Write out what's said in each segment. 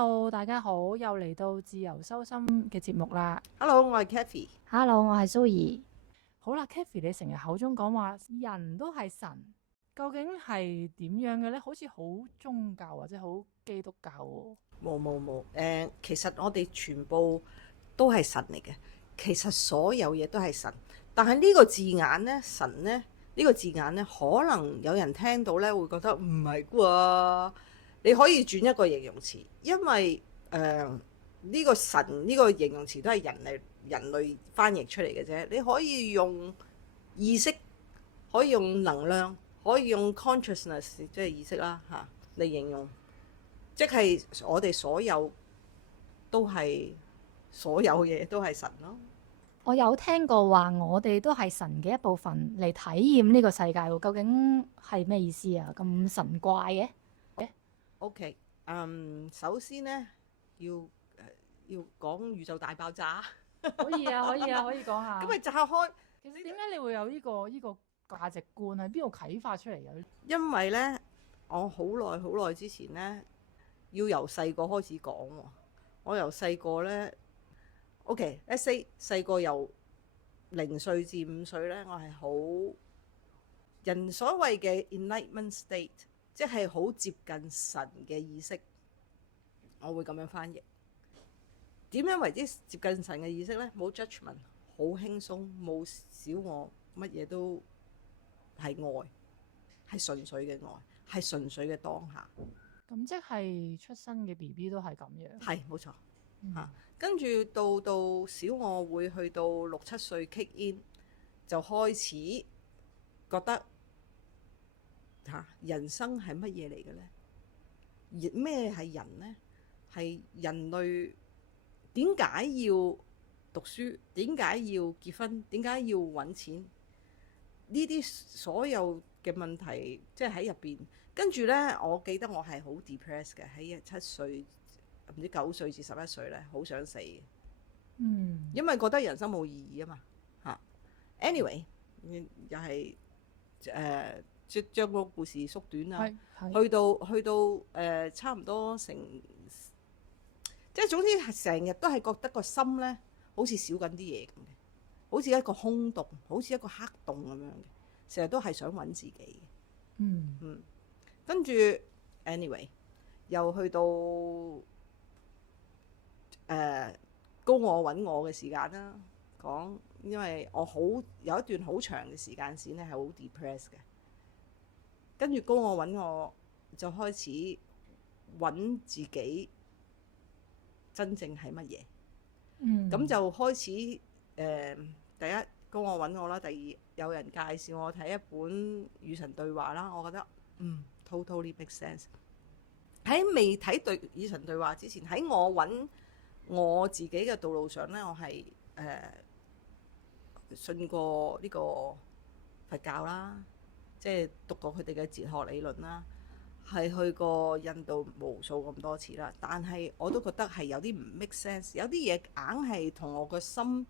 Hello，大家好，又嚟到自由修心嘅節目啦。Hello，我係 Kathy。Hello，我係蘇怡。好啦，Kathy，你成日口中講話人都係神，究竟係點樣嘅呢？好似好宗教或者好基督教喎。冇，其實我哋全部都係神嚟嘅。其實所有嘢都係神，但係呢個字眼呢，神呢，呢個字眼呢，可能有人聽到呢會覺得唔係啩？你可以轉一個形容詞，因為呢個神呢個形容詞都係人類翻譯出嚟嘅啫。你可以用意識，可以用能量，可以用 consciousness， 即係意識啦嚇嚟形容，即係我哋所有嘢都係神咯。我有聽過話，我哋都係神嘅一部分嚟體驗呢個世界喎。究竟係咩意思啊？咁神怪嘅OK，首先呢，要講宇宙大爆炸。可以啊，可以啊，可以講下。咁咪炸開。其實點解你會有呢個價值觀喺邊度啟發出嚟嘅？因為呢，我好耐之前呢，要由細個開始講喎。我由細個呢，OK，let's say 細個由0歲至5歲呢，我係好人所謂嘅 enlightenment state，即係好接近神嘅意識。我會咁樣翻譯。點樣為之接近神嘅意識呢？冇 judgment，好輕鬆，冇小我，乜嘢都係愛，係純粹嘅愛，係純粹嘅當下。咁即係出生嘅 BB 都係咁樣。係冇錯嚇。跟住到小我會去到6、7歲 kick in，就開始覺得人生係乜嘢嚟嘅呢？咩係人呢？係人類點解要讀書？點解要結婚？點解要揾錢？呢啲所有嘅問題，即係喺入邊。跟住呢，我記得我係好 depressed 嘅，喺7歲唔知9歲至11歲呢，好想死嘅。因為覺得人生冇意義啊嘛嚇。Anyway，又係將個故事縮短啦，去到差唔多成，即係總之成日都係覺得個心呢好似少緊啲嘢咁嘅，好似一個空洞，好似一個黑洞咁樣嘅，成日都係想揾自己嘅。跟住 anyway 又去到高我揾我嘅時間啦，講因為我有一段好長嘅時間線咧係好 depressed 嘅。跟住高我揾我就開始揾自己真正係乜嘢。咁就開始第一高我揾我啦，第二有人介紹我睇一本與神對話啦，我覺得totally make sense。喺未睇與神對話之前，喺我揾我自己嘅道路上呢，我係信過呢個佛教啦，即係讀過佢哋嘅哲學理論啦，係去過印度無數咁多次啦。但係我都覺得係有啲唔 make sense，有啲嘢硬係同我個心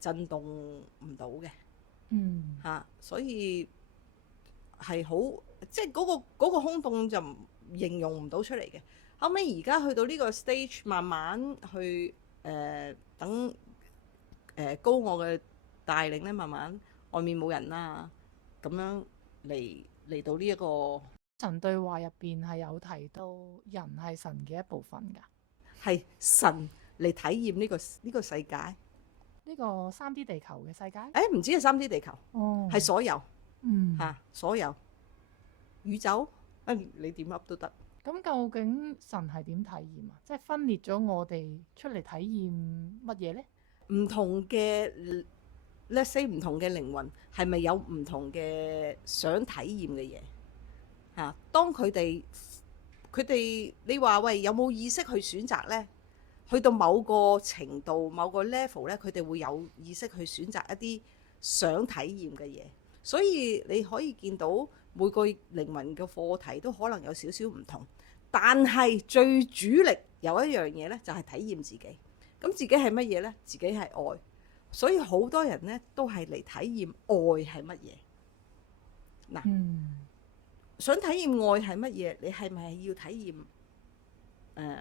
震動唔到嘅。所以係好即係嗰個空洞就形容唔到出嚟嘅。後尾而家去到呢個 stage，慢慢去等高我嘅帶領咧，慢慢外面冇人啦，咁樣嚟到呢一個神對話入邊係有提到人係神嘅一部分㗎，係神嚟體驗呢個世界，呢個3D 地球嘅世界。唔止係3D 地球，係所有所有宇宙，你點噏都得。咁究竟神係點體驗啊？即係分裂咗我哋出嚟體驗乜嘢呢？唔同嘅 let's say 唔同嘅靈魂係咪有唔同嘅想體驗嘅嘢嚇？當佢哋你話喂有冇意識去選擇呢？去到某個程度某個 level 呢，佢哋會有意識去選擇一啲想體驗嘅嘢。所以你可以見到每個靈魂嘅課題都可能有少少唔同，但係最主力有一樣嘢呢，就係體驗自己。咁自己係乜嘢呢？自己係愛。所以好多人呢都係嚟體驗愛係乜嘢。嗱，想體驗愛係乜嘢？你係咪要體驗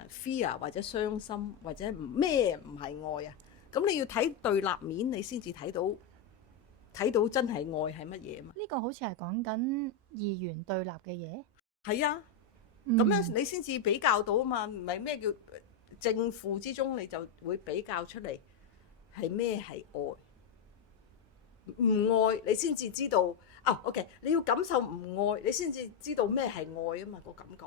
fear 或者傷心或者咩唔係愛啊？咁你要睇對立面，你先至睇到真係愛係乜嘢嘛？呢個好似係講緊二元對立嘅嘢。係啊，嗯咁樣你先至比較到啊嘛，唔係咩叫正負之中，你就會比較出嚟係咩係愛。唔愛你先至知道啊 OK， 你要感受唔愛，你先至知道咩係愛啊嘛，個感覺，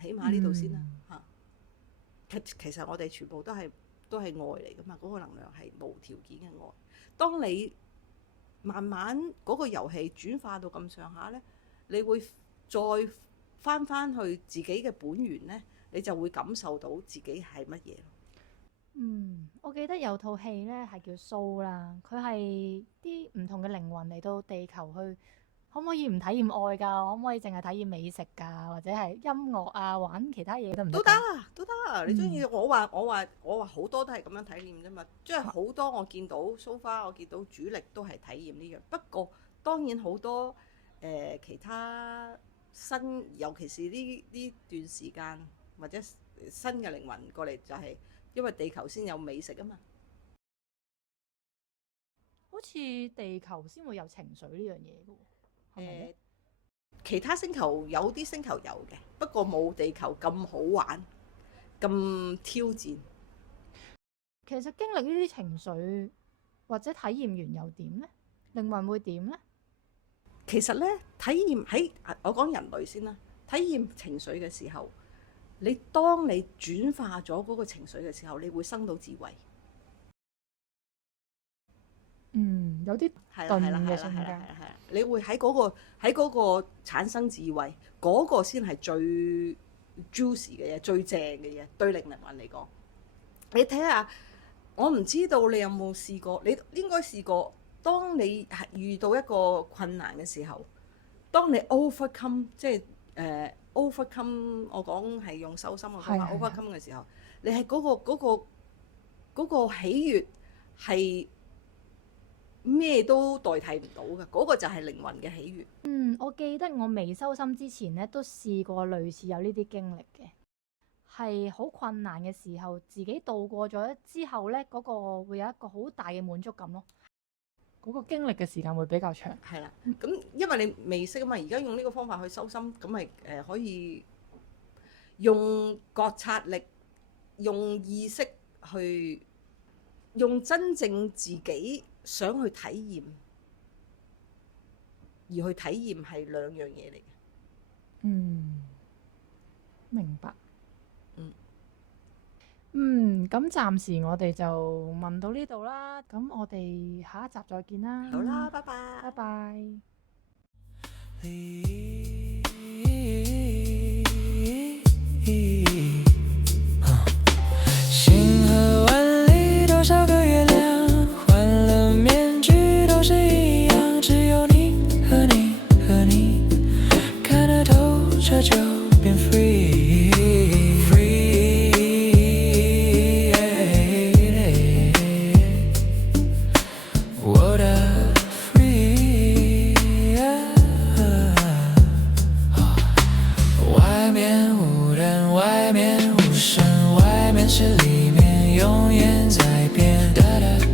起碼呢度先啦嚇。其實我哋全部都係愛嚟噶嘛，嗰個能量係無條件嘅愛。當你慢慢嗰個遊戲轉化到咁上下咧，你會再翻去自己嘅本源咧，你就會感受到自己係乜嘢。我記得有套戲咧係叫 Soul 啦，佢係啲唔同嘅靈魂嚟到地球去，可唔可以唔體驗愛㗎？可唔可以淨係體驗美食㗎？或者係音樂啊，玩其他嘢得唔得？都得，你中意我話好多都係咁樣體驗啫嘛，即係好多我見到 so far，我見到主力都係體驗呢樣。不過當然好多其他尤其是呢段時間或者新嘅靈魂過嚟，就係因為地球先有美食啊嘛。好似地球先會有情緒呢樣嘢嘅喎，係咪咧？其他星球有啲星球有嘅，不過冇地球咁好玩，咁挑戰。其實經歷呢啲情緒或者體驗完又點呢？靈魂會點呢？其實咧，體驗喺我講人類先啦，體驗情緒嘅時候，當你轉化咗嗰個情緒嘅時候，你會生到智慧。有啲係頓嘅瞬間，你會喺嗰個產生智慧，嗰個先係最 juicy 嘅嘢，最正嘅嘢。對靈魂嚟講，你睇下，我唔知道你有冇試過，你應該試過。當你係遇到一個困難嘅時候，當你 overcome， 即係overcome， 我講係用修心嘅方法 overcome 嘅時候，你係嗰個喜悅係咩都代替唔到嘅，嗰個就係靈魂嘅喜悅。我記得我未修心之前咧，都試過類似有呢啲經歷嘅，係好困難嘅時候，自己度過咗之後咧，嗰個會有一個好大嘅滿足感咯。嗰個經歷嘅時間會比較長。係啦，咁因為你未識啊嘛，而家用呢個方法去修心，咁咪可以用覺察力、用意識去用真正自己想去體驗，而去體驗係兩樣嘢嚟嘅。明白。咁暫時我哋就問到呢度啦。咁我哋下一集再見啦。好啦，拜拜。拜拜。星河万里，多少個月亮，換了面具都是一樣，只有你和你和你，看得透徹就變 free。是里面永遠在變。